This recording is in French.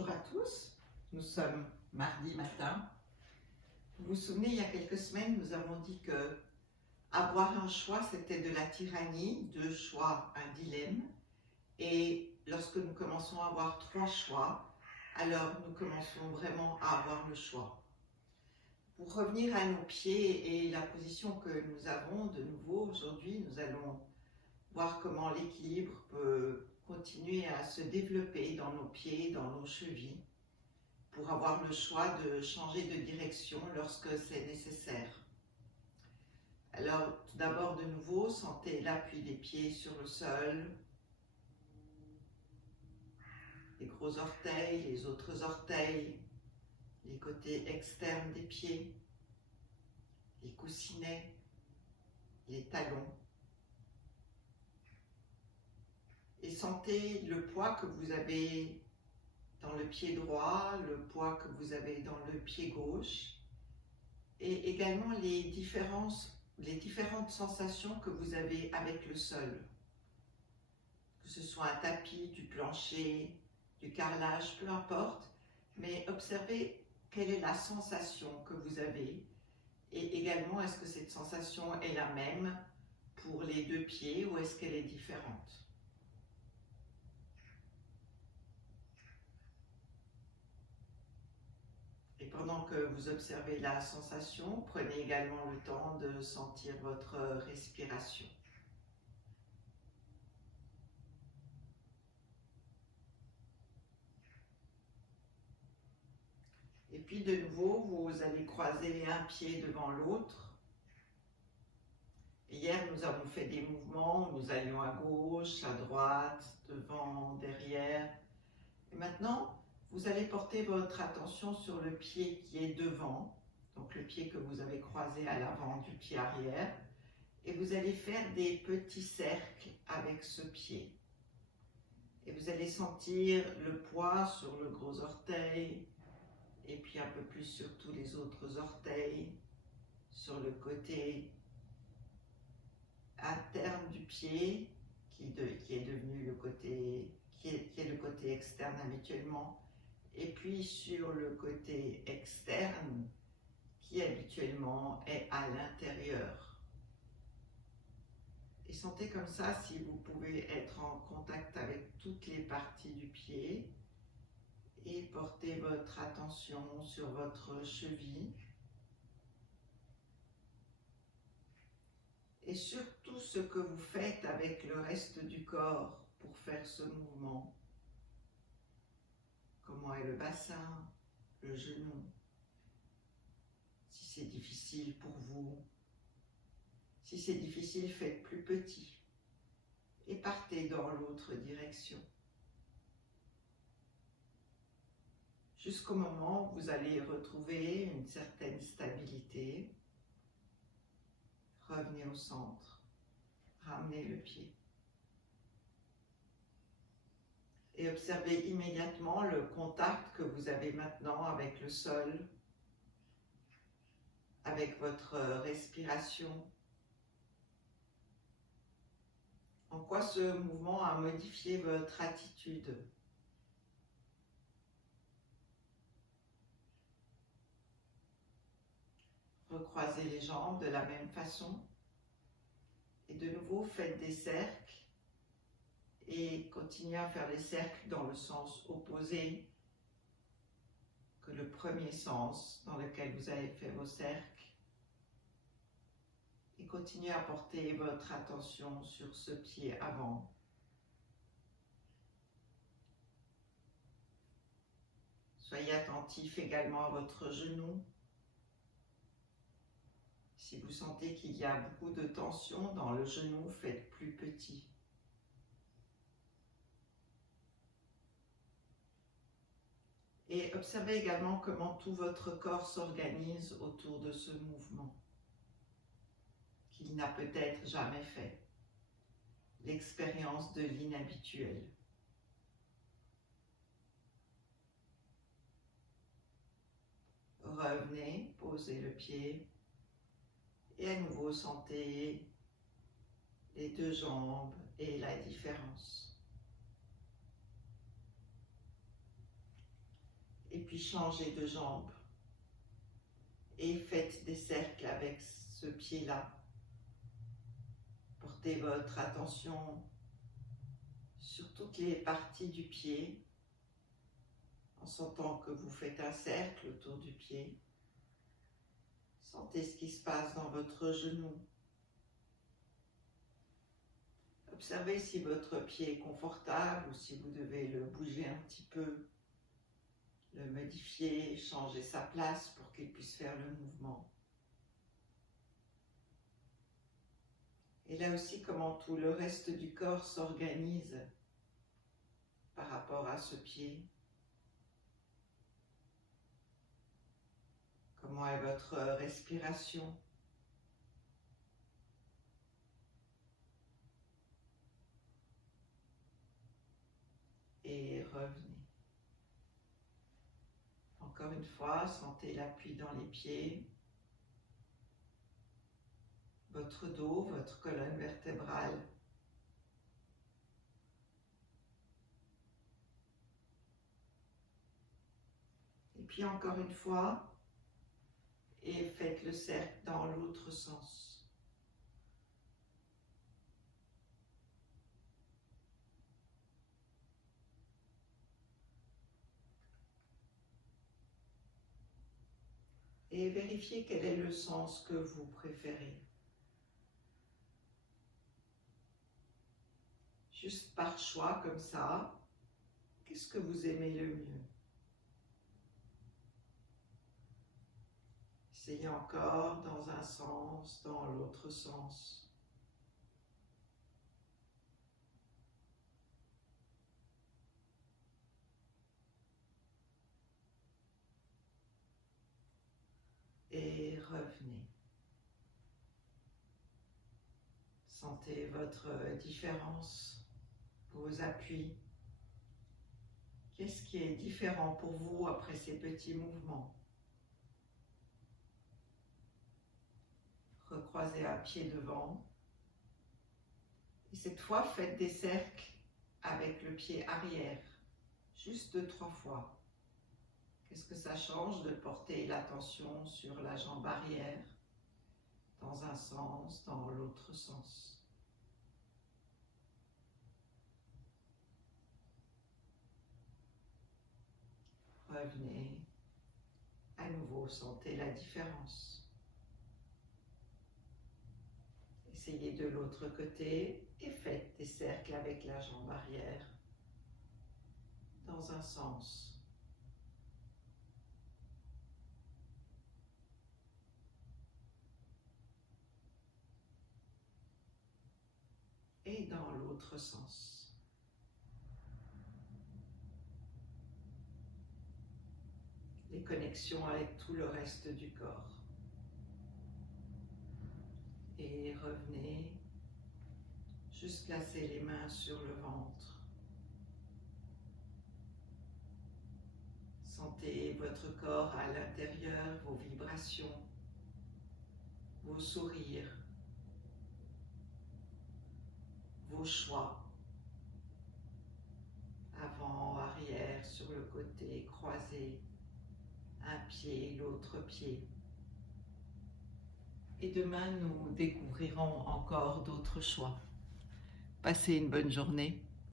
Bonjour à tous, nous sommes mardi matin. Vous vous souvenez, il y a quelques semaines, nous avons dit que avoir un choix, c'était de la tyrannie, deux choix, un dilemme. Et lorsque nous commençons à avoir trois choix, alors nous commençons vraiment à avoir le choix. Pour revenir à nos pieds et la position que nous avons de nouveau aujourd'hui, nous allons voir comment l'équilibre peut continuer à se développer dans nos pieds, dans nos chevilles, pour avoir le choix de changer de direction lorsque c'est nécessaire. Alors, tout d'abord, de nouveau, sentez l'appui des pieds sur le sol, les gros orteils, les autres orteils, les côtés externes des pieds, les coussinets, les talons. Et sentez le poids que vous avez dans le pied droit, le poids que vous avez dans le pied gauche, et également les différentes sensations que vous avez avec le sol. Que ce soit un tapis, du plancher, du carrelage, peu importe, mais observez quelle est la sensation que vous avez, et également est-ce que cette sensation est la même pour les deux pieds ou est-ce qu'elle est différente. Et pendant que vous observez la sensation, prenez également le temps de sentir votre respiration. Et puis de nouveau, vous allez croiser un pied devant l'autre. Hier, nous avons fait des mouvements, nous allions à gauche, à droite, devant, derrière. Et maintenant, vous allez porter votre attention sur le pied qui est devant, donc le pied que vous avez croisé à l'avant du pied arrière, et vous allez faire des petits cercles avec ce pied. Et vous allez sentir le poids sur le gros orteil, et puis un peu plus sur tous les autres orteils, sur le côté interne du pied, qui est devenu le côté, qui est le côté externe habituellement, et puis sur le côté externe, qui habituellement est à l'intérieur. Et sentez comme ça si vous pouvez être en contact avec toutes les parties du pied, et portez votre attention sur votre cheville. Et surtout ce que vous faites avec le reste du corps pour faire ce mouvement. Comment est le bassin, le genou. Si c'est difficile pour vous. Si c'est difficile, faites plus petit. Et partez dans l'autre direction. Jusqu'au moment où vous allez retrouver une certaine stabilité. Revenez au centre, ramenez le pied. Et observez immédiatement le contact que vous avez maintenant avec le sol, avec votre respiration. En quoi ce mouvement a modifié votre attitude? Recroisez les jambes de la même façon. Et de nouveau, faites des cercles. Et continuez à faire les cercles dans le sens opposé que le premier sens dans lequel vous avez fait vos cercles. Et continuez à porter votre attention sur ce pied avant. Soyez attentif également à votre genou. Si vous sentez qu'il y a beaucoup de tension dans le genou, faites plus petit. Et observez également comment tout votre corps s'organise autour de ce mouvement qu'il n'a peut-être jamais fait. L'expérience de l'inhabituel. Revenez, posez le pied et à nouveau sentez les deux jambes et la différence. puis changez de jambe et faites des cercles avec ce pied-là. Portez votre attention sur toutes les parties du pied en sentant que vous faites un cercle autour du pied. Sentez ce qui se passe dans votre genou. Observez si votre pied est confortable ou si vous devez le bouger un petit peu, le modifier, changer sa place pour qu'il puisse faire le mouvement. Et là aussi, comment tout le reste du corps s'organise par rapport à ce pied. Comment est votre respiration? Et revenez. Encore une fois, sentez l'appui dans les pieds, votre dos, votre colonne vertébrale. Et puis encore une fois, et faites le cercle dans l'autre sens. Et vérifiez quel est le sens que vous préférez. Juste par choix comme ça, qu'est-ce que vous aimez le mieux? Essayez encore dans un sens, dans l'autre sens. Et revenez. Sentez votre différence, vos appuis. Qu'est-ce qui est différent pour vous après ces petits mouvements? Recroisez un pied devant. Et cette fois, faites des cercles avec le pied arrière, juste 3 fois. Qu'est-ce que ça change de porter l'attention sur la jambe arrière, dans un sens, dans l'autre sens? Revenez. À nouveau, sentez la différence. Essayez de l'autre côté et faites des cercles avec la jambe arrière, dans un sens. Et dans l'autre sens. Les connexions avec tout le reste du corps. Et revenez, juste placer les mains sur le ventre. Sentez votre corps à l'intérieur, vos vibrations, vos sourires, vos choix. Avant, arrière, sur le côté, croisé, un pied, l'autre pied. Et demain, nous découvrirons encore d'autres choix. Passez une bonne journée.